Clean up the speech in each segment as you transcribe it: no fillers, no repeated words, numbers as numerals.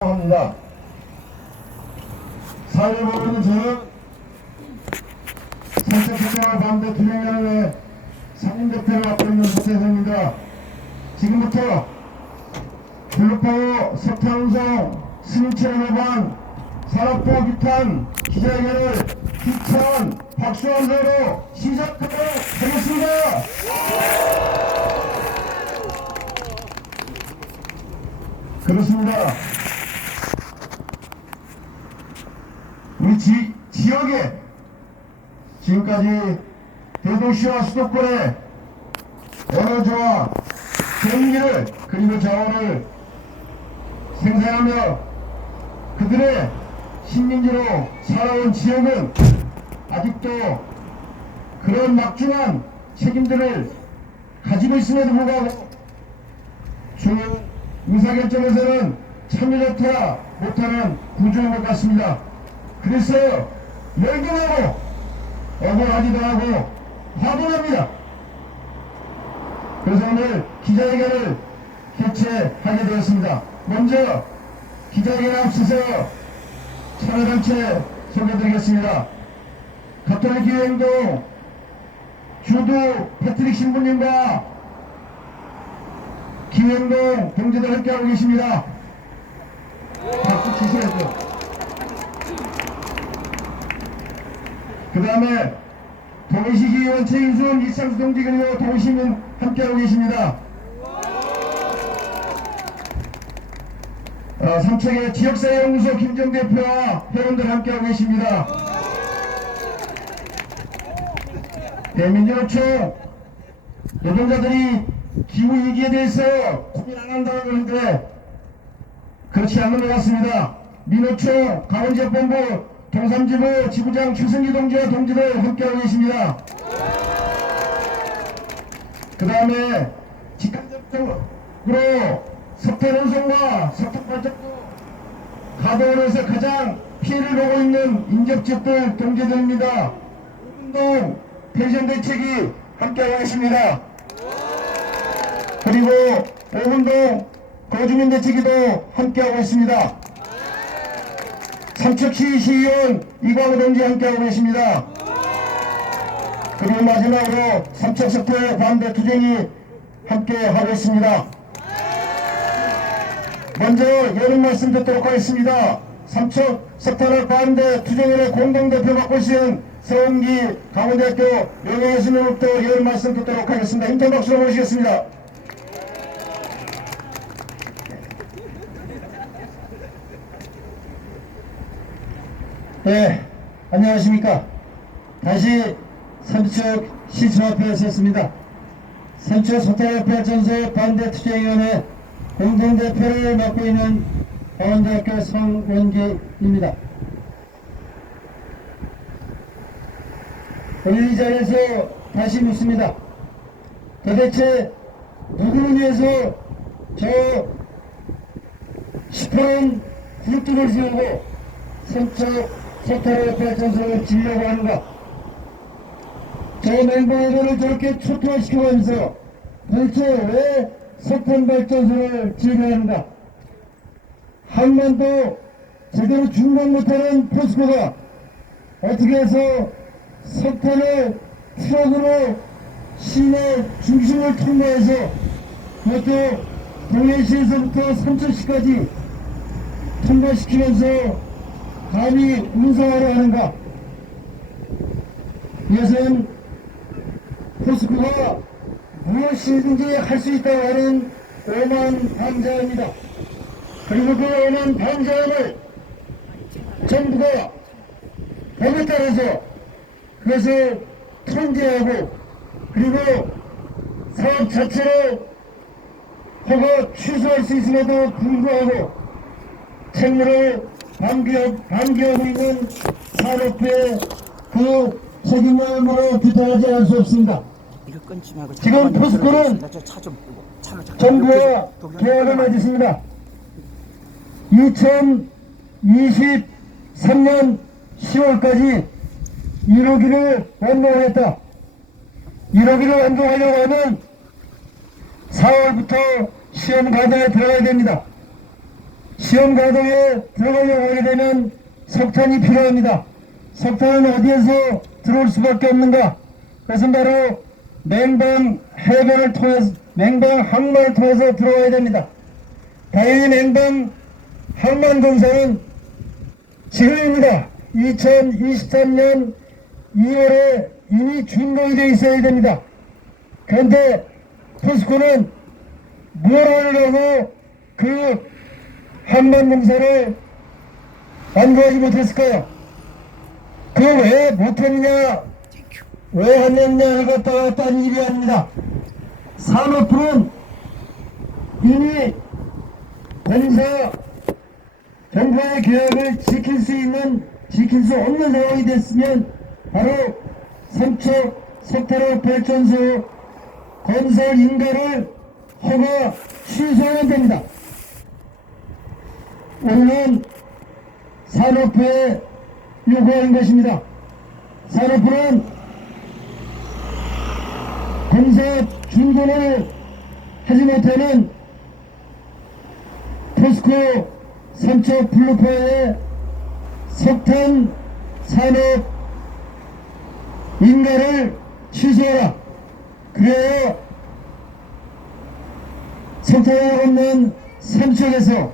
합니다. 사회보호는 저는 선택특명을 반대 투명연합의 상임대표를 맡고 있는 서태섭입니다. 지금부터 블루파워 석탄운송 승철연합원 산업보호 규탄 기자회견을 기차원 박수환사로 시작하도록 하겠습니다. 그렇습니다. 우리 지역에 지금까지 대도시와 수도권의 에너지와 전기를 그리고 자원을 생산하며 그들의 식민지로 살아온 지역은 아직도 그런 막중한 책임들을 가지고 있음에도 불구하고 중요한 의사결정에서는 참여조차 못하는 구조인 것 같습니다. 그래서 열등하고 억울하기도 하고 화도 납니다. 그래서 오늘 기자회견을 개최하게 되었습니다. 먼저 기자회견에 앞서서 참여단체 소개드리겠습니다. 가톨릭 기회행동 주두 패트릭 신부님과 기회행동 동지들 함께하고 계십니다. 박수 치셔야죠. 그 다음에 동시시의원 최인순 이창수 동지 그리고 동시민 함께하고 계십니다. 삼척의 지역사회연구소 김정 대표와 회원들 함께하고 계십니다. 민주노총 노동자들이 기후위기에 대해서 고민 안 한다고 하는데 그렇지 않는 것 같습니다. 민노총 강원지역본부 동삼지부 지부장 최승기 동지와 동지들 함께하고 계십니다. 그 다음에 직간접적으로 석탄운송과 석탄발전소 가동원에서 가장 피해를 보고 있는 인접지역들 동지들입니다. 운동 펜션대책이 함께하고 계십니다. 그리고 오분동 거주민대책위도 함께하고 있습니다. 삼척시 시의원 이광호 동지 함께하고 계십니다. 그리고 마지막으로 삼척 석탄 반대 투쟁이 함께하고 있습니다. 먼저 여론 말씀 듣도록 하겠습니다. 삼척 석탄을 반대 투쟁의 공동대표 맡고 계신 서은기 강원대학교 명예훼손으로부터 여론 말씀 듣도록 하겠습니다. 힘찬 박수로 모시겠습니다. 네, 안녕하십니까. 다시 삼척 시청 앞에 섰습니다. 삼척 석탄발전소 반대 투쟁위원회 공동대표를 맡고 있는 강원대학교 성원기입니다. 오늘 이 자리에서 다시 묻습니다. 도대체 누구를 위해서 저 10호는 굴뚝을 세우고 삼척 석탄발전소를 지려고 하는가? 저 맹방애들을 저렇게 초토화시켜가면서 도대체 왜 석탄발전소를 지으려 하는가? 한반도 제대로 중간 못하는 포스코가 어떻게 해서 석탄을 트럭으로 시내 중심을 통과해서 그것도 동해시에서부터 삼척시까지 통과시키면서 감히 운송하려 하는가? 이것은 포스코가 무엇이든지 할 수 있다고 하는 오만 방자입니다. 그리고 그 오만 방자임을 정부가 법에 따라서 그것을 통제하고 그리고 사업 자체로 허가 취소할 수 있음에도 불구하고 책무를 반기하고 있는 산업부의 그 책임을 규탄하지 않을 수 없습니다. 지금 포스코는 정부와 계약을 맺었습니다. 2023년 10월까지 1호기를 완공하겠다. 1호기를 완공하려고 하면 4월부터 시험 과정에 들어가야 됩니다. 시험 과정에 들어가려고 하게 되면 석탄이 필요합니다. 석탄은 어디에서 들어올 수밖에 없는가? 그것은 바로 맹방 해변을 통해서, 맹방 항만을 통해서 들어와야 됩니다. 당연히 맹방 항만 공사는 지금입니다. 2023년 2월에 이미 준공이 되어 있어야 됩니다. 그런데 포스코는 뭘 하려고 그 항만 공사를 완료하지 못했을까요? 그거 왜 못했느냐, 왜 했느냐 이것도 딴 일이 아닙니다. 산업부는 이미 공사 정부의 계약을 지킬 수 없는 상황이 됐으면 바로 삼척 석탄화 발전소 건설 인가를 허가 취소해야 됩니다. 오늘은 산업부에 요구하는 것입니다. 산업부는 공사 준공을 하지 못하는 포스코 삼척 블루파의 석탄 산업 인가를 취소하라. 그래야 석탄이 없는 삼척에서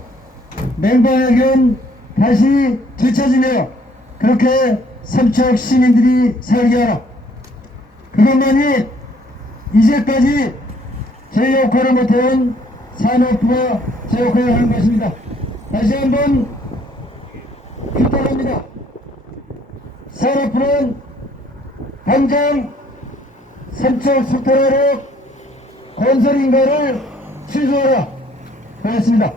맹방해변 다시 되찾으며 그렇게 삼척 시민들이 살게 하라. 그것만이 이제까지 제 역할을 못해온 산업부가 제 역할을 하는 것입니다. 다시 한번 부탁합니다. 산업부는 당장 삼척 석탄화로 건설 인가를 취소하라. 고맙습니다.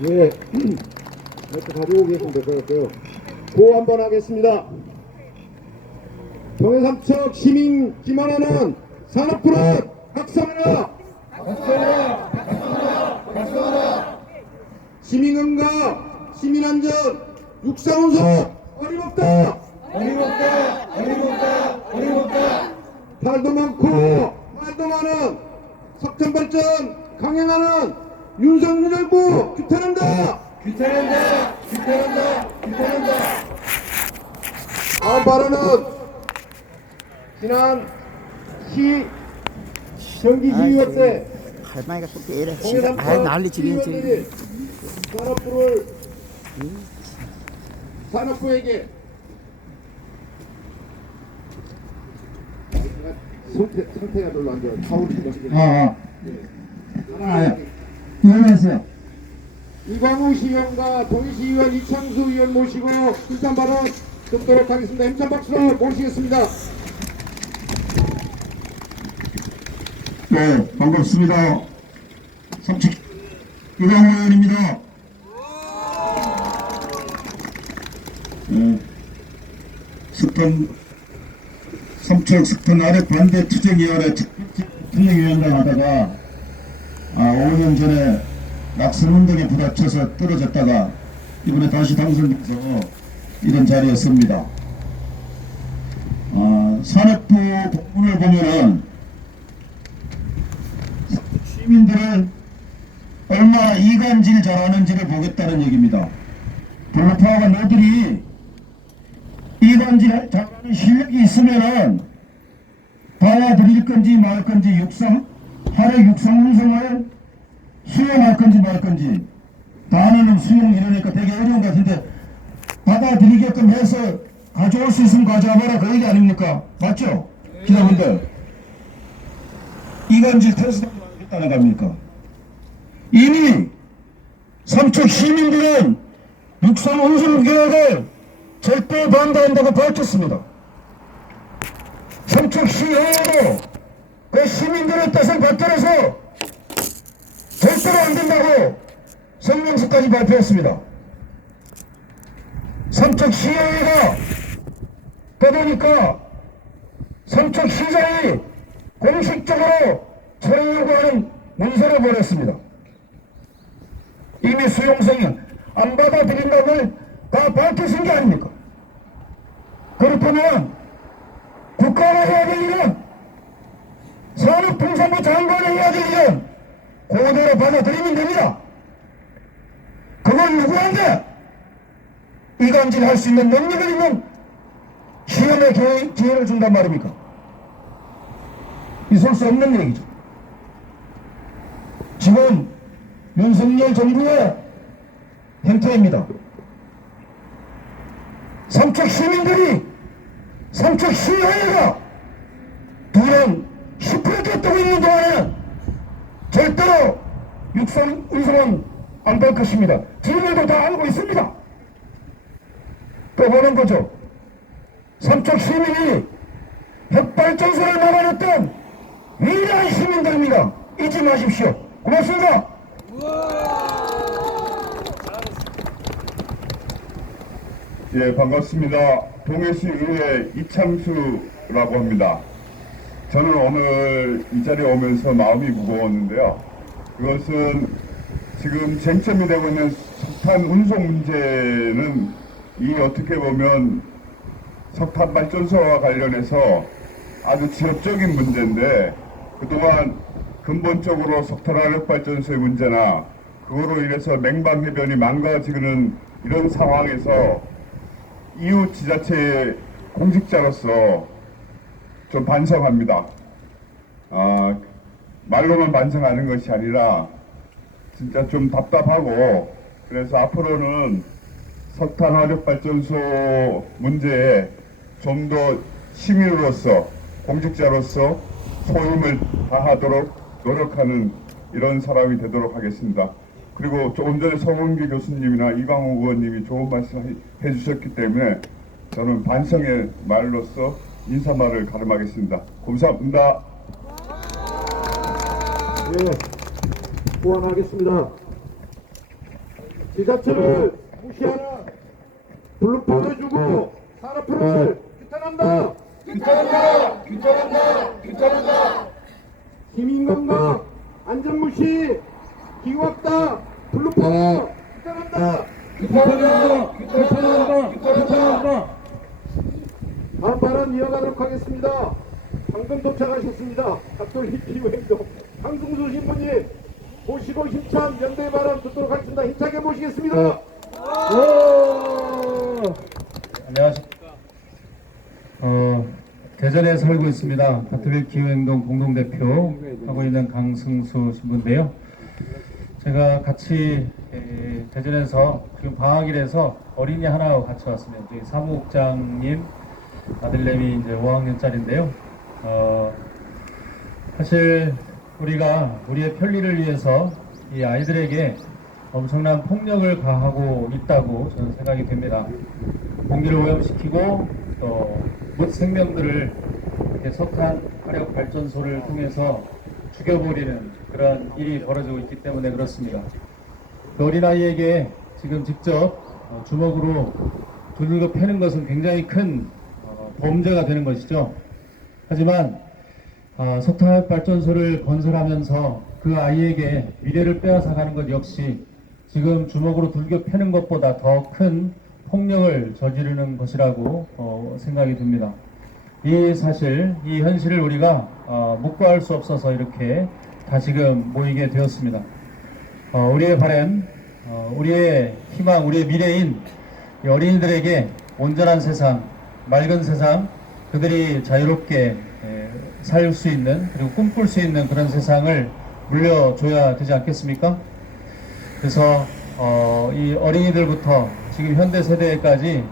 네, 이렇게 가지고 계시면 될 것 같고요. 고 한번 하겠습니다. 동해삼척 시민 김원호는 산업부는 각성하라! 각성하라! 각성하라! 각성하라! 시민건강, 시민안전, 육상운송 어림없다! 어림없다! 어림없다! 어림없다! 팔도 많고 말도 많은 석탄발전 강행하는 윤석열 정부 규탄한다! 규탄한다! 규탄한다! 규탄한다! 다음 발언은 지난 경기지휘원 때 할머니가 또 이래 동해삼척 난리 지금 시의원들이 산업부를 산업부에게 상태가 별로 안 좋아. 타올이 이혼했어요. 이광우 시의원과 동시의원 이창수 의원 모시고 일단 발언 듣도록 하겠습니다. 힘찬 박수로 모시겠습니다. 네, 반갑습니다. 삼척 이광우 의원입니다. 삼척 석탄 아래 반대 투쟁위원회 투쟁위원장 하다가 5년 전에 낙선운동에 부닥쳐서 떨어졌다가 이번에 다시 당선돼서 이런 자리에 섭니다. 산업부 공문을 보면은 시민들은 얼마나 이간질 잘하는지를 보겠다는 얘기입니다. 블루파워가 너들이 이간질 잘하는 실력이 있으면은 받아들일 건지 말 건지 하루 육상 운송을 수용할 건지 말 건지 단어는 수용 이러니까 되게 어려운 것 같은데 받아들이게끔 해서 가져올 수 있으면 가져와봐라 그 얘기 아닙니까? 맞죠? 기자분들 이간질 테스트 하겠다는 겁니까? 이미 삼척 시민들은 육상 운송 계획을 절대 반대한다고 밝혔습니다. 삼척시의회도 그 시민들의 뜻을 받들어서 절대로 안 된다고 성명서까지 발표했습니다. 삼척시의회가 그러니까 삼척시장이 공식적으로 철회 요구하는 문서를 보냈습니다. 이미 수용성이 안 받아들인다고 다 밝히신 게 아닙니까? 그렇다면 국가가 해야 될 일은 산업통상부 장관이 해야 될 일은 그대로 받아들이면 됩니다. 그걸 누구한테 이간질할 수 있는 능력을 있는 시험의 기회를 준단 말입니까? 있을 수 없는 얘기죠. 지금 윤석열 정부의 행태입니다. 삼척 시민들이, 삼척 시의회가 두런 10% 뛰고 있는 동안에는 절대로 육선 의성은 안 될 것입니다. 지금에도 다 알고 있습니다. 또 보는 거죠. 삼척 시민이 핵발전소를 막아냈던 위대한 시민들입니다. 잊지 마십시오. 고맙습니다. 예, 반갑습니다. 동해시 의회 이창수라고 합니다. 저는 오늘 이 자리에 오면서 마음이 무거웠는데요. 그것은 지금 쟁점이 되고 있는 석탄 운송 문제는 이 어떻게 보면 석탄 발전소와 관련해서 아주 지역적인 문제인데 그동안 근본적으로 석탄 화력 발전소의 문제나 그거로 인해서 맹방 해변이 망가지는 이런 상황에서 이웃 지자체의 공직자로서 좀 반성합니다. 말로만 반성하는 것이 아니라 진짜 좀 답답하고 그래서 앞으로는 석탄 화력 발전소 문제에 좀 더 시민으로서 공직자로서 소임을 다하도록 노력하는 이런 사람이 되도록 하겠습니다. 그리고 조금 전에 송은기 교수님이나 이광호 의원님이 좋은 말씀 해주셨기 때문에 저는 반성의 말로서 인사말을 가름하겠습니다. 감사합니다. 예, 보완하겠습니다. 지자체를 무시하는 블루폰을 주고 산업화를 규탄한다. 규탄한다. 규탄한다. 규탄한다. 시민건강 안전무시 기후학다 블루폰 규탄한다. 규탄한다. 규탄한다. 규탄한다. 다음 발언 이어가도록 하겠습니다. 방금 도착하셨습니다. 갑돌 기후행동 강승수 신부님 모시고 힘찬 연대 발언 듣도록 하겠습니다. 힘차게 모시겠습니다. 안녕하십니까. 대전에 살고 있습니다. 가톨릭 기후행동 공동대표 하고 있는 강승수 신부인데요. 제가 같이 대전에서 지금 방학이라서 어린이 하나와 같이 왔습니다. 저희 사무국장님 아들내미 이제 5학년짜리인데요. 사실 우리가 우리의 편리를 위해서 이 아이들에게 엄청난 폭력을 가하고 있다고 저는 생각이 됩니다. 공기를 오염시키고 또 못 생명들을 석탄 화력 발전소를 통해서 죽여버리는 그런 일이 벌어지고 있기 때문에 그렇습니다. 그 어린아이에게 지금 직접 주먹으로 두들겨 패는 것은 굉장히 큰 범죄가 되는 것이죠. 하지만 석탄 화력 발전소를 건설하면서 그 아이에게 미래를 빼앗아가는 것 역시 지금 주먹으로 두들겨 패는 것보다 더 큰 폭력을 저지르는 것이라고 생각이 듭니다. 이 사실, 이 현실을 우리가 묵과할 수 없어서 이렇게 다시금 모이게 되었습니다. 우리의 바람, 우리의 희망, 우리의 미래인 이 어린이들에게 온전한 세상, 맑은 세상, 그들이 자유롭게 살 수 있는, 그리고 꿈꿀 수 있는 그런 세상을 물려줘야 되지 않겠습니까? 그래서 이 어린이들부터 지금 현대 세대까지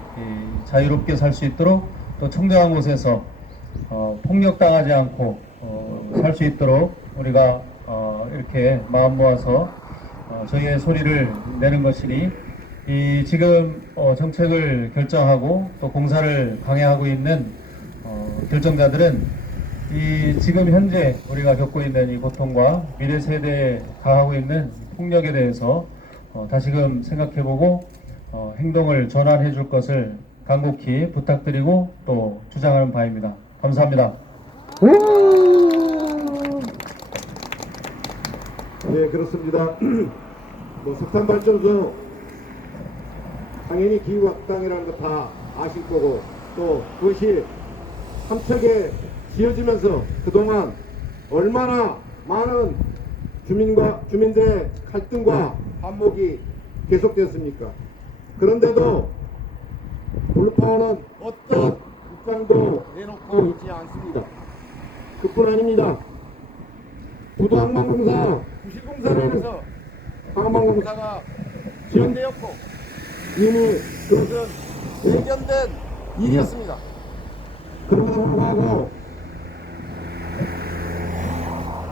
자유롭게 살 수 있도록 또 청정한 곳에서 폭력당하지 않고 살 수 있도록 우리가 이렇게 마음 모아서 저희의 소리를 내는 것이니 이 지금 정책을 결정하고 또 공사를 강행하고 있는 결정자들은 이 지금 현재 우리가 겪고 있는 이 고통과 미래 세대에 가하고 있는 폭력에 대해서 다시금 생각해보고 행동을 전환해 줄 것을 간곡히 부탁드리고 또 주장하는 바입니다. 감사합니다. 네, 그렇습니다. 뭐 석탄 발전소 당연히 기후학당이라는 거 다 아실 거고 또 그것이 삼척에 지어지면서 그동안 얼마나 많은 주민들의 갈등과 반목이 계속되었습니까? 그런데도 블루파워는 어떤 입장도 내놓고 있지 않습니다. 그뿐 아닙니다. 부도항만공사 부실공사로 해서 항만공사가 지연되었고 이미 그것은 예견된 일이었습니다. 그럼에도 불구하고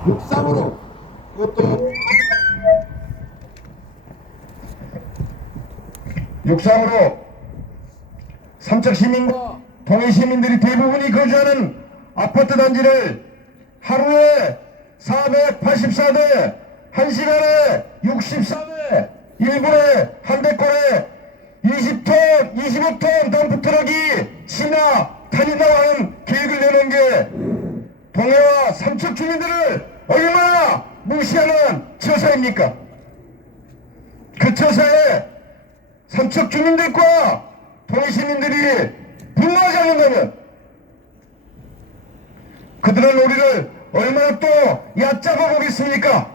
육상으로 그것도 육상으로 삼척 시민과 동해 시민들이 대부분이 거주하는 아파트 단지를 하루에 484대, 1시간에 64대, 1분에 한 대꼴에 20톤, 25톤 덤프트럭이 지나 다닌다고 하는 계획을 내놓은 게 동해와 삼척 주민들을 얼마나 무시하는 처사입니까? 그 처사에 삼척 주민들과 동해 시민들이 분노하지 않는다면 그들은 우리를 얼마나 또 얕잡아 보겠습니까?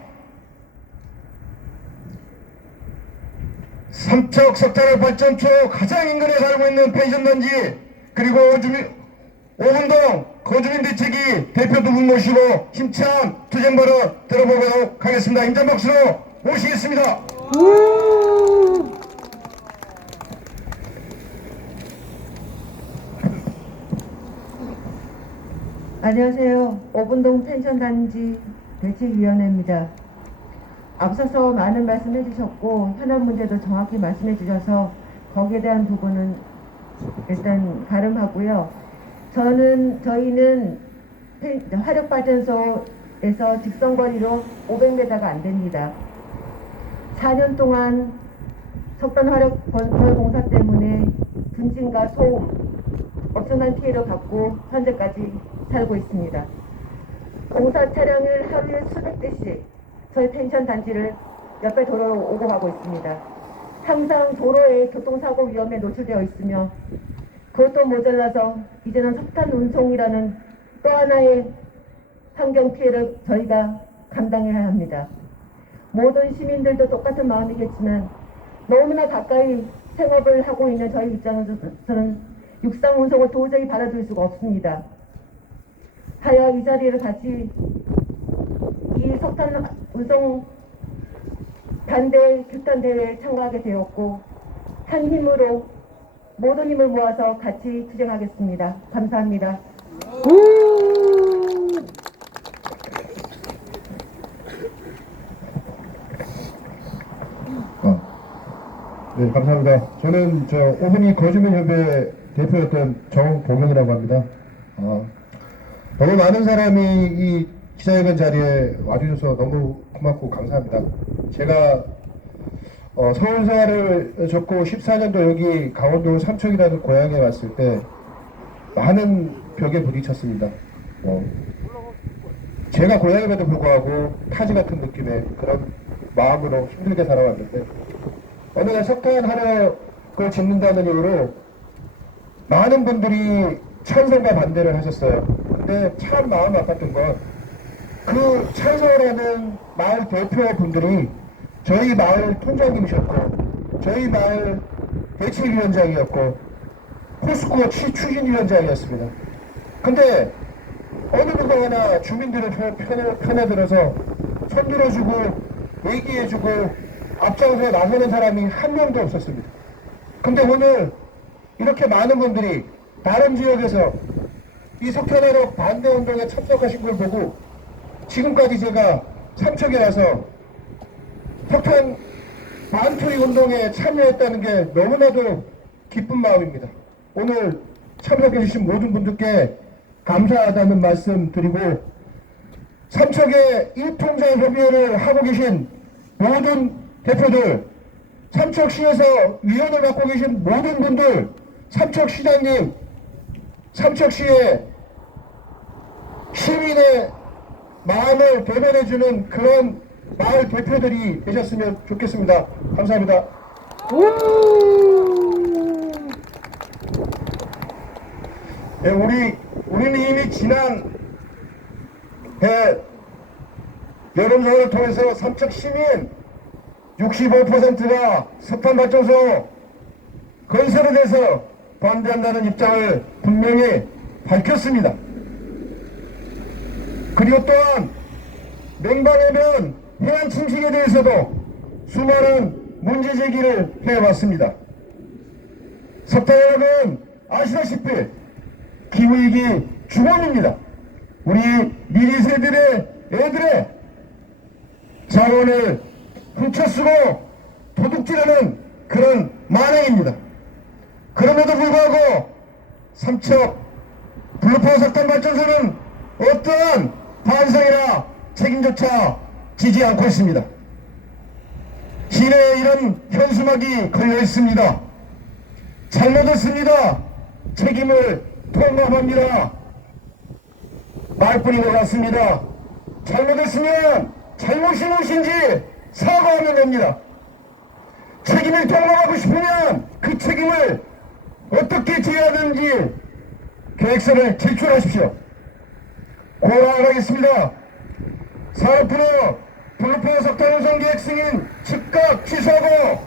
삼척 석탄화 발전소 가장 인근에 살고 있는 펜션단지 그리고 오분동 거주민 대책위 대표 두 분 모시고 힘찬 투쟁 발언 들어보도록 하겠습니다. 힘찬 박수로 모시겠습니다. 안녕하세요. 오분동 펜션단지 대책위원회입니다. 앞서서 많은 말씀해 주셨고 현안 문제도 정확히 말씀해 주셔서 거기에 대한 부분은 일단 가름하고요. 저희는 화력발전소에서 직선거리로 500m가 안 됩니다. 4년 동안 석탄 화력 건설 공사 때문에 분진과 소 엄청난 피해를 받고 현재까지 살고 있습니다. 공사 차량을 하루에 수백 대씩 저희 펜션 단지를 옆에 도로로 오고 가고 있습니다. 항상 도로에 교통사고 위험에 노출되어 있으며 그것도 모자라서 이제는 석탄 운송이라는 또 하나의 환경 피해를 저희가 감당해야 합니다. 모든 시민들도 똑같은 마음이겠지만 너무나 가까이 생업을 하고 있는 저희 입장에서는 육상 운송을 도저히 받아들일 수가 없습니다. 하여 이 자리를 같이 이 석탄 운송 반대 규탄 대회에 참가하게 되었고 한 힘으로 모든 힘을 모아서 같이 투쟁하겠습니다. 감사합니다. 네, 감사합니다. 저는 오분이 거주민협회 대표였던 정동영이라고 합니다. 너무 많은 사람이 이 기자회견 자리에 와주셔서 너무 고맙고 감사합니다. 제가 서울 생활을 접고 14년도 여기 강원도 삼척이라는 고향에 왔을 때 많은 벽에 부딪혔습니다. 제가 고향임에도 불구하고 타지 같은 느낌의 그런 마음으로 힘들게 살아왔는데 어느 날 석탄 화력을 짓는다는 이유로 많은 분들이 찬성과 반대를 하셨어요. 근데 참 마음 아팠던 건 그 찬성하는 마을 대표분들이 저희 마을 통장님이셨고 저희 마을 대책위원장이었고 포스코 추진위원장이었습니다. 근데 어느 누가 하나 주민들을 편에 들어서 손들어주고 얘기해주고 앞장서 나서는 사람이 한 명도 없었습니다. 근데 오늘 이렇게 많은 분들이 다른 지역에서 이 석탄화력 반대운동에 참석하신 걸 보고 지금까지 제가 삼척에 와서 석탄 반투리 운동에 참여했다는 게 너무나도 기쁜 마음입니다. 오늘 참석해주신 모든 분들께 감사하다는 말씀 드리고 삼척에 일통장 협의회를 하고 계신 모든 대표들, 삼척시에서 위원을 맡고 계신 모든 분들, 삼척시장님, 삼척시의 시민의 마음을 대변해주는 그런 마을 대표들이 되셨으면 좋겠습니다. 감사합니다. 네, 우리는 이미 지난 해 여론조사를 통해서 삼척 시민 65%가 석탄발전소 건설에 대해서 반대한다는 입장을 분명히 밝혔습니다. 그리고 또한 맹방해변 해안 침식에 대해서도 수많은 문제 제기를 해왔습니다. 석탄화력은 아시다시피 기후위기 주범입니다. 우리 미래 세대의 애들의 자원을 훔쳐쓰고 도둑질하는 그런 만행입니다. 그럼에도 불구하고 삼척 블루파워 석탄발전소는 어떠한 반성이나 책임조차 지지 않고 있습니다. 시내에 이런 현수막이 걸려 있습니다. 잘못했습니다. 책임을 통감합니다. 말뿐인 것 같습니다. 잘못했으면 잘못이 무엇인지 사과하면 됩니다. 책임을 통감하고 싶으면 그 책임을 어떻게 져야 하는지 계획서를 제출하십시오. 고안하겠습니다. 산업부는 블루파워 석탄 운송 계획 승인 즉각 취소하고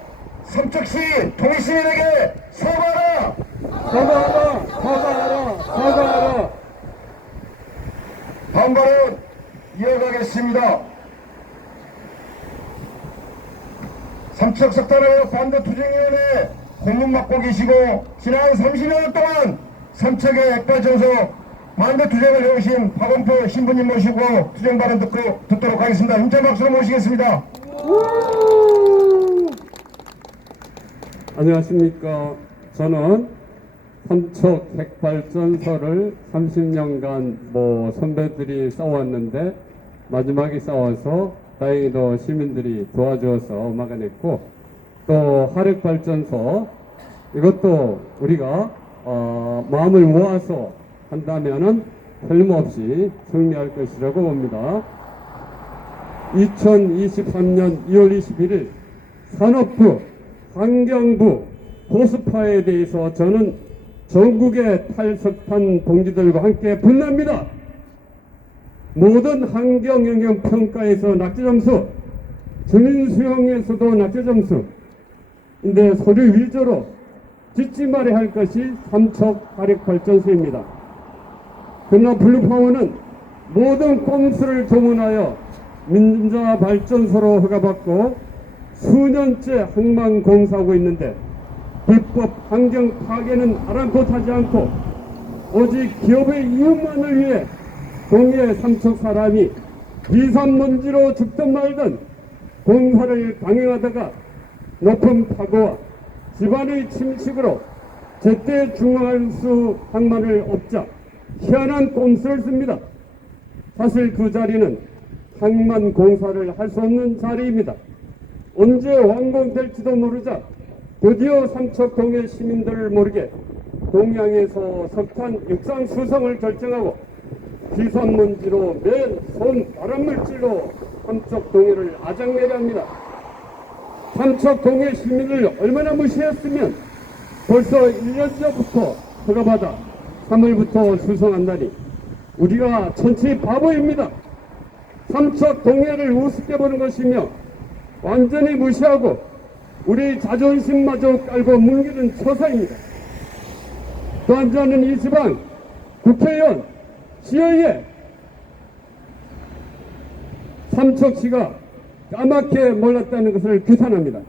삼척시 동시민에게 사과하라. 사과하라. 다음 발언 이어가겠습니다. 삼척 석탄화력 반대 투쟁위원회 고문 맡고 계시고 지난 30여 년 동안 삼척의 핵발전소 반대 투쟁을 해오신 박원표 신부님 모시고 투쟁 발언 듣도록 하겠습니다. 힘찬 박수로 모시겠습니다. 안녕하십니까. 저는 삼척 핵발전소를 30년간 선배들이 싸웠는데 마지막에 싸워서 다행히도 시민들이 도와주어서 막아냈고, 또 화력발전소 이것도 우리가 마음을 모아서 한다면은 틀림없이 승리할 것이라고 봅니다. 2023년 2월 21일 산업부, 환경부, 고스파에 대해서 저는 전국의 탈석탄 동지들과 함께 분노합니다. 모든 환경영향평가에서 낙제점수, 주민수용에서도 낙제점수, 인데 서류 위조로 짓지 말아야 할 것이 삼척 화력발전소입니다. 그러나 블루파워는 모든 꼼수를 조문하여 민자발전소로 허가받고 수년째 항만공사하고 있는데 불법 환경 파괴는 아랑곳하지 않고 오직 기업의 이익만을 위해 동해 삼척 사람이 비산먼지로 죽든 말든 공사를 강행하다가 높은 파고와 집안의 침식으로 제때 중앙할 수 항만을 업자 희한한 꼼수를 씁니다. 사실 그 자리는 항만 공사를 할 수 없는 자리입니다. 언제 완공될지도 모르자 드디어 삼척 동해 시민들을 모르게 동양에서 석탄 육상 수송을 결정하고 비산먼지로 맨 손 발암물질로 삼척 동해를 아작내려합니다. 삼척 동해 시민을 얼마나 무시했으면 벌써 1년 전부터 허가받아 3월부터 수송한다니 우리가 천치 바보입니다. 삼척 동해를 우습게 보는 것이며 완전히 무시하고 우리 자존심마저 깔고 뭉개는 처사입니다. 또한 저는 이 지방 국회의원, 시의회, 삼척시가 까맣게 몰랐다는 것을 규탄합니다.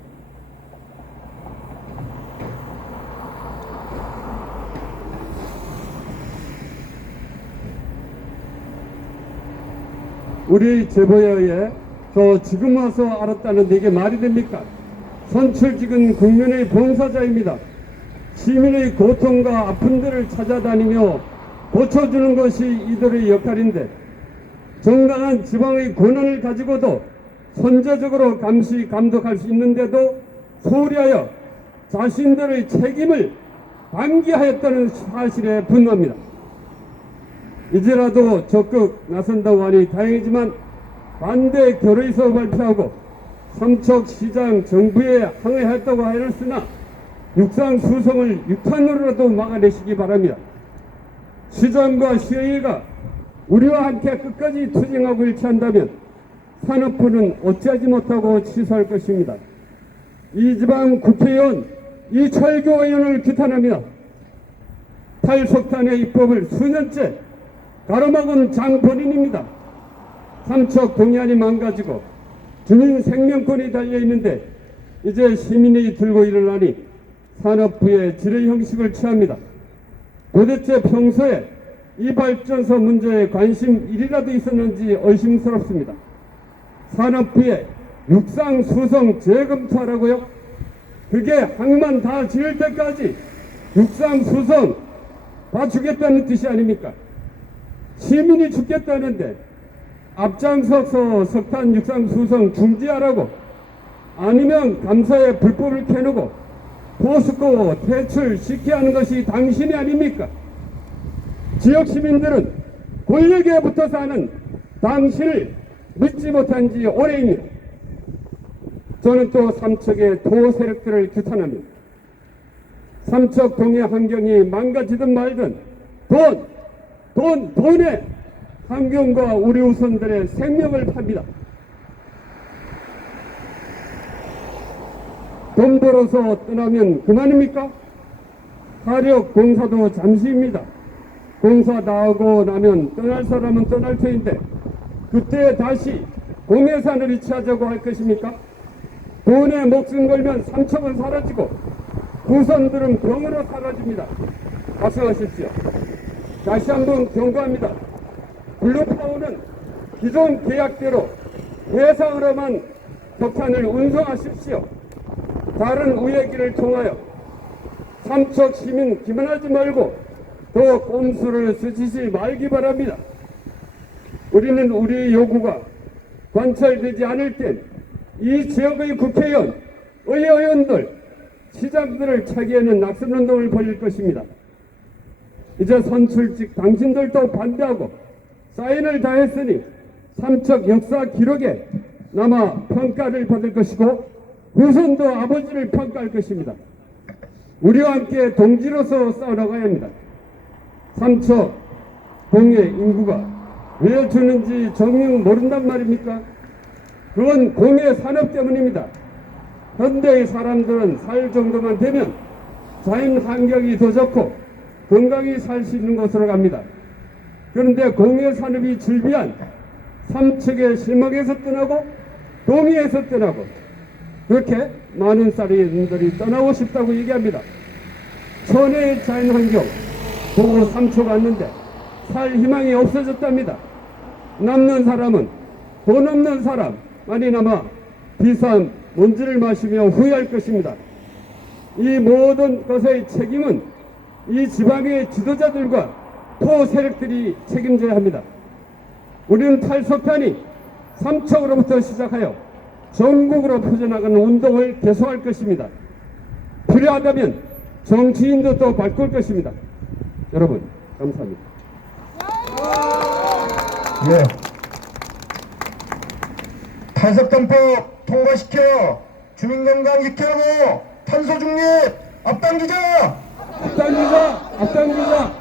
우리 제보에 의해 저 지금 와서 알았다는데 이게 말이 됩니까? 선출직은 국민의 봉사자입니다. 시민의 고통과 아픔들을 찾아다니며 고쳐주는 것이 이들의 역할인데 정당한 지방의 권한을 가지고도 선제적으로 감시 감독할 수 있는데도 소홀히하여 자신들의 책임을 방기하였다는 사실에 분노합니다. 이제라도 적극 나선다고 하니 다행이지만 반대 결의서 발표하고 삼척시장 정부에 항의했다고 하였으나 육상 수송을 6탄으로라도 막아내시기 바랍니다. 시장과 시의회가 우리와 함께 끝까지 투쟁하고 일치한다면 산업부는 어찌하지 못하고 취소할 것입니다. 이지방 국회의원 이철교 의원을 규탄합니다. 탈석탄의 입법을 수년째 가로막은 장본인입니다. 삼척 동해안이 망가지고 주민 생명권이 달려있는데 이제 시민이 들고 일어나니 산업부의 지뢰 형식을 취합니다. 도대체 평소에 이 발전소 문제에 관심 1이라도 있었는지 의심스럽습니다. 산업부의 육상 수송 재검토하라고요? 그게 항만 다 지을 때까지 육상 수송 봐주겠다는 뜻이 아닙니까? 시민이 죽겠다는데 앞장서서 석탄 육상 수송 중지하라고, 아니면 감사에 불법을 켜놓고 포스코 퇴출시켜야 하는 것이 당신이 아닙니까? 지역 시민들은 권력에 붙어 사는 당신을 믿지 못한 지 오래입니다. 저는 또 삼척의 도 세력들을 규탄합니다. 삼척 동해 환경이 망가지든 말든 돈에 환경과 우리 우선들의 생명을 팝니다. 돈 벌어서 떠나면 그만입니까? 하력 공사도 잠시입니다. 공사 나오고 나면 떠날 사람은 떠날 터인데 그때 다시 공해산을 이취하자고 할 것입니까? 돈에 목숨 걸면 삼척은 사라지고 후손들은 병으로 사라집니다. 각성하십시오. 다시 한번 경고합니다. 블루파워는 기존 계약대로 해상으로만 석탄을 운송하십시오. 다른 우회기를 통하여 삼척 시민 기만하지 말고 더 꼼수를 쓰시지 말기 바랍니다. 우리는 우리의 요구가 관철되지 않을 땐 이 지역의 국회의원, 의원들, 시장들을 차기에는 낙선운동을 벌일 것입니다. 이제 선출직 당신들도 반대하고 사인을 다 했으니 삼척 역사 기록에 남아 평가를 받을 것이고 후손도 아버지를 평가할 것입니다. 우리와 함께 동지로서 싸워나가야 합니다. 삼척 동해 인구가 왜 주는지 정녕 모른단 말입니까? 그건 공해 산업 때문입니다. 현대의 사람들은 살 정도만 되면 자연 환경이 더 좋고 건강히 살 수 있는 곳으로 갑니다. 그런데 공해 산업이 즐비한 삼척의 실막에서 떠나고 동해에서 떠나고 그렇게 많은 사람들이 떠나고 싶다고 얘기합니다. 천혜의 자연 환경 보고 삼척 왔는데 살 희망이 없어졌답니다. 남는 사람은 돈 없는 사람만이 남아 비싼 먼지를 마시며 후회할 것입니다. 이 모든 것의 책임은 이 지방의 지도자들과 토 세력들이 책임져야 합니다. 우리는 탈석탄이 삼척으로부터 시작하여 전국으로 퍼져나가는 운동을 계속할 것입니다. 필요하다면 정치인도 또 바꿀 것입니다. 여러분 감사합니다. 예. 탈석탄법 통과시켜 주민건강 지켜고 탄소 중립 앞당기자.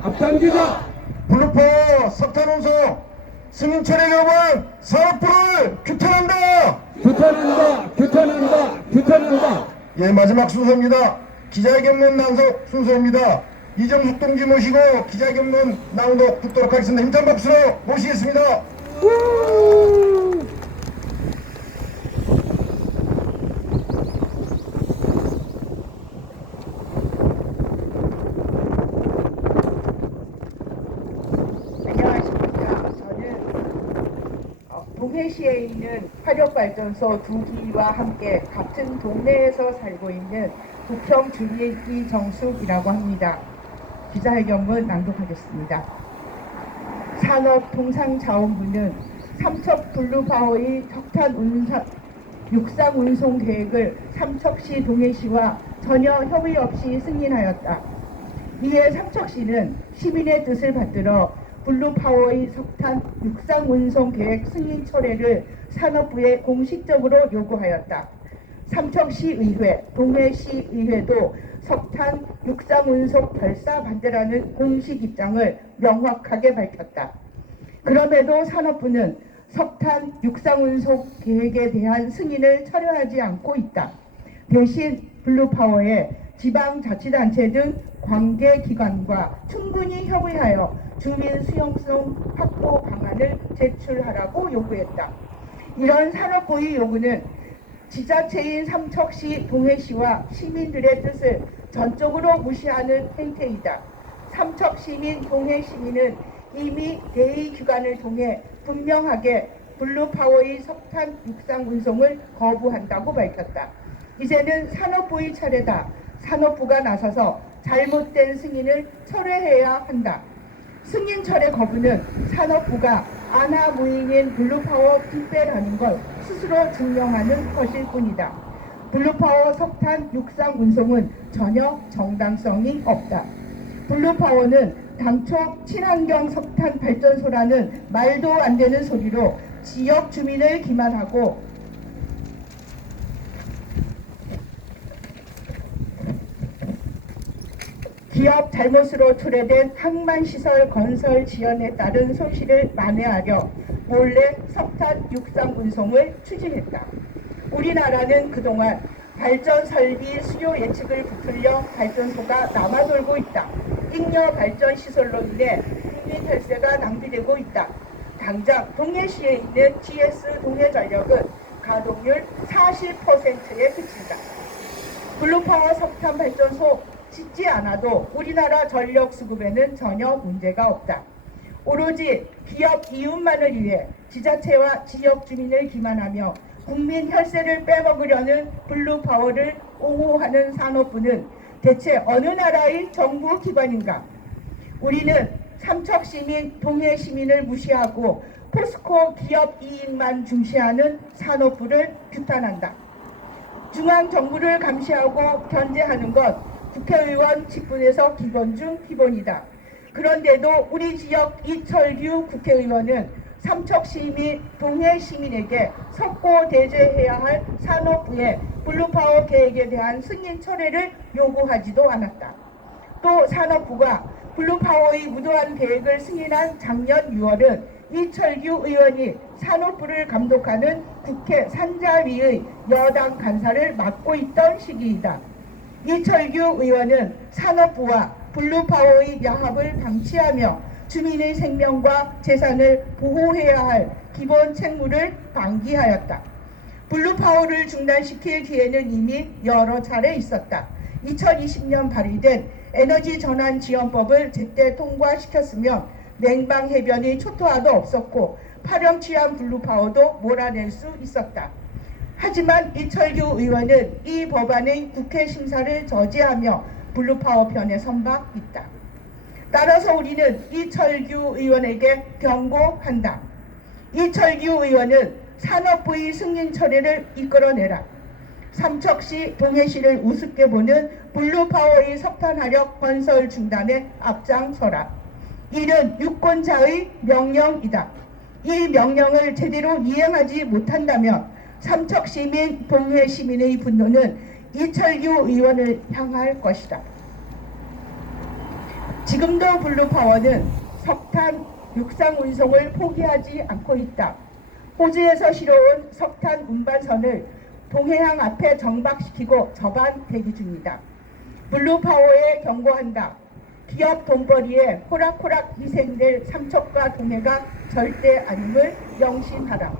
앞당기자. 블루파워 석탄 운송 승인 철회 교반 산업부를 규탄한다. 예, 마지막 순서입니다. 기자회견문 낭독 순서입니다. 이정숙 동지 모시고 기자회견문 낭독 듣도록 하겠습니다. 힘찬 박수로 모시겠습니다. 안녕하십니까. 저는 동해시에 있는 화력발전소 2기와 함께 같은 동네에서 살고 있는 부평 주민 이정숙이라고 합니다. 기자회견문 낭독하겠습니다. 산업통상자원부는 삼척 블루파워의 석탄 육상 운송 계획을 삼척시 동해시와 전혀 협의 없이 승인하였다. 이에 삼척시는 시민의 뜻을 받들어 블루파워의 석탄 육상 운송 계획 승인 철회를 산업부에 공식적으로 요구하였다. 삼척시의회, 동해시의회도 석탄 육상 운송 발사 반대라는 공식 입장을 명확하게 밝혔다. 그럼에도 산업부는 석탄 육상운송 계획에 대한 승인을 철회하지 않고 있다. 대신 블루파워의 지방자치단체 등 관계기관과 충분히 협의하여 주민 수용성 확보 방안을 제출하라고 요구했다. 이런 산업부의 요구는 지자체인 삼척시, 동해시와 시민들의 뜻을 전적으로 무시하는 행태이다. 삼척시민, 동해시민은 이미 대의기관을 통해 분명하게 블루파워의 석탄 육상 운송을 거부한다고 밝혔다. 이제는 산업부의 차례다. 산업부가 나서서 잘못된 승인을 철회해야 한다. 승인 철회 거부는 산업부가 아나무인인 블루파워 뒷배라는 걸 스스로 증명하는 것일 뿐이다. 블루파워 석탄 육상 운송은 전혀 정당성이 없다. 블루파워는 당초 친환경 석탄 발전소라는 말도 안 되는 소리로 지역 주민을 기만하고 기업 잘못으로 초래된 항만시설 건설 지연에 따른 손실을 만회하려 몰래 석탄 육상 운송을 추진했다. 우리나라는 그동안 발전 설비 수요 예측을 부풀려 발전소가 남아돌고 있다. 잉여 발전 시설로 인해 국민 혈세가 낭비되고 있다. 당장 동해시에 있는 GS 동해전력은 가동률 40%에 그친다. 블루파워 석탄 발전소 짓지 않아도 우리나라 전력 수급에는 전혀 문제가 없다. 오로지 기업 이윤만을 위해 지자체와 지역 주민을 기만하며 국민 혈세를 빼먹으려는 블루파워를 옹호하는 산업부는 대체 어느 나라의 정부 기관인가? 우리는 삼척시민, 동해시민을 무시하고 포스코 기업 이익만 중시하는 산업부를 규탄한다. 중앙정부를 감시하고 견제하는 것 국회의원 직분에서 기본 중 기본이다. 그런데도 우리 지역 이철규 국회의원은 삼척시민, 동해시민에게 석고대죄해야 할 산업부의 블루파워 계획에 대한 승인 철회를 요구하지도 않았다. 또 산업부가 블루파워의 무도한 계획을 승인한 작년 6월은 이철규 의원이 산업부를 감독하는 국회 산자위의 여당 간사를 맡고 있던 시기이다. 이철규 의원은 산업부와 블루파워의 야합을 방치하며 주민의 생명과 재산을 보호해야 할 기본 책무를 방기하였다. 블루파워를 중단시킬 기회는 이미 여러 차례 있었다. 2020년 발의된 에너지전환지원법을 제때 통과시켰으면 냉방해변의 초토화도 없었고 파렴치한 블루파워도 몰아낼 수 있었다. 하지만 이철규 의원은 이 법안의 국회 심사를 저지하며 블루파워 편에 선 바 있다. 따라서 우리는 이철규 의원에게 경고한다. 이철규 의원은 산업부의 승인 처리를 이끌어내라. 삼척시, 동해시를 우습게 보는 블루파워의 석탄화력 건설 중단에 앞장서라. 이는 유권자의 명령이다. 이 명령을 제대로 이행하지 못한다면 삼척시민, 동해시민의 분노는 이철규 의원을 향할 것이다. 지금도 블루파워는 석탄 육상 운송을 포기하지 않고 있다. 호주에서 실어온 석탄 운반선을 동해항 앞에 정박시키고 접안 대기 중이다. 블루파워에 경고한다. 기업 돈벌이에 호락호락 희생될 삼척과 동해가 절대 아님을 명심하라.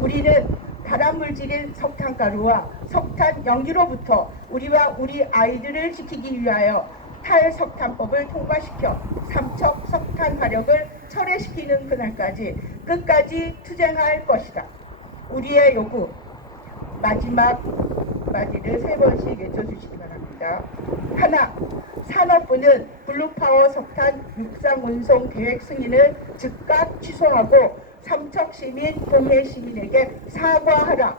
우리는 발암물질인 석탄가루와 석탄 연기로부터 우리와 우리 아이들을 지키기 위하여 탈석탄법을 통과시켜 삼척 석탄 화력을 철회시키는 그날까지 끝까지 투쟁할 것이다. 우리의 요구 마지막 마디를 3번씩 외쳐주시기 바랍니다. 하나, 산업부는 블루파워 석탄 육상 운송 계획 승인을 즉각 취소하고 삼척시민, 동해시민에게 사과하라.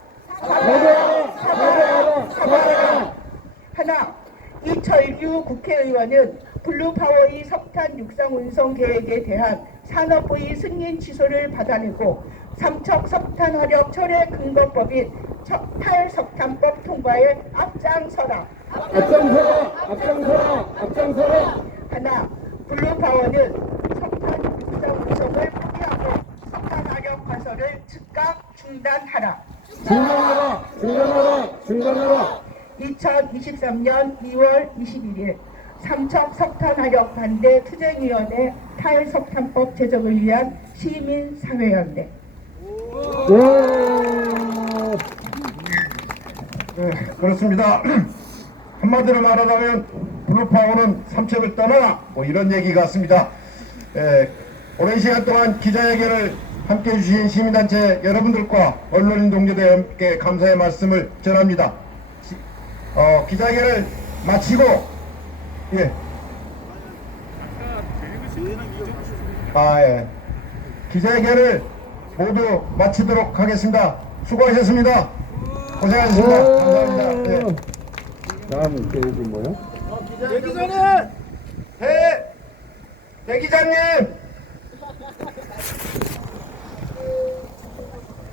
사과하라. 하나, 이철규 국회의원은 블루파워의 석탄 육상 운송 계획에 대한 산업부의 승인 취소를 받아내고 삼척 석탄 화력 철회 근거법인 탈석탄법 통과에 앞장서라. 앞장서라. 하나, 블루파워는 석탄 육상 운송을 포기하고 석탄 화력 건설을 중단하라! 중단하라! 중단하라! 2023년 2월 21일 삼척 석탄화력 반대 투쟁위원회 탈석탄법 제정을 위한 시민사회연대. 네, 그렇습니다. 한마디로 말하자면 블루파워는 삼척을 떠나 뭐 이런 얘기 같습니다. 오랜 시간 동안 기자회견을 함께해 주신 시민단체 여러분들과 언론인 동료들께 감사의 말씀을 전합니다. 기자회견을 마치고 기자회견을 모두 마치도록 하겠습니다. 수고하셨습니다. 고생하셨습니다. 감사합니다. 예. 다음 계획이 뭐야? 대기자님!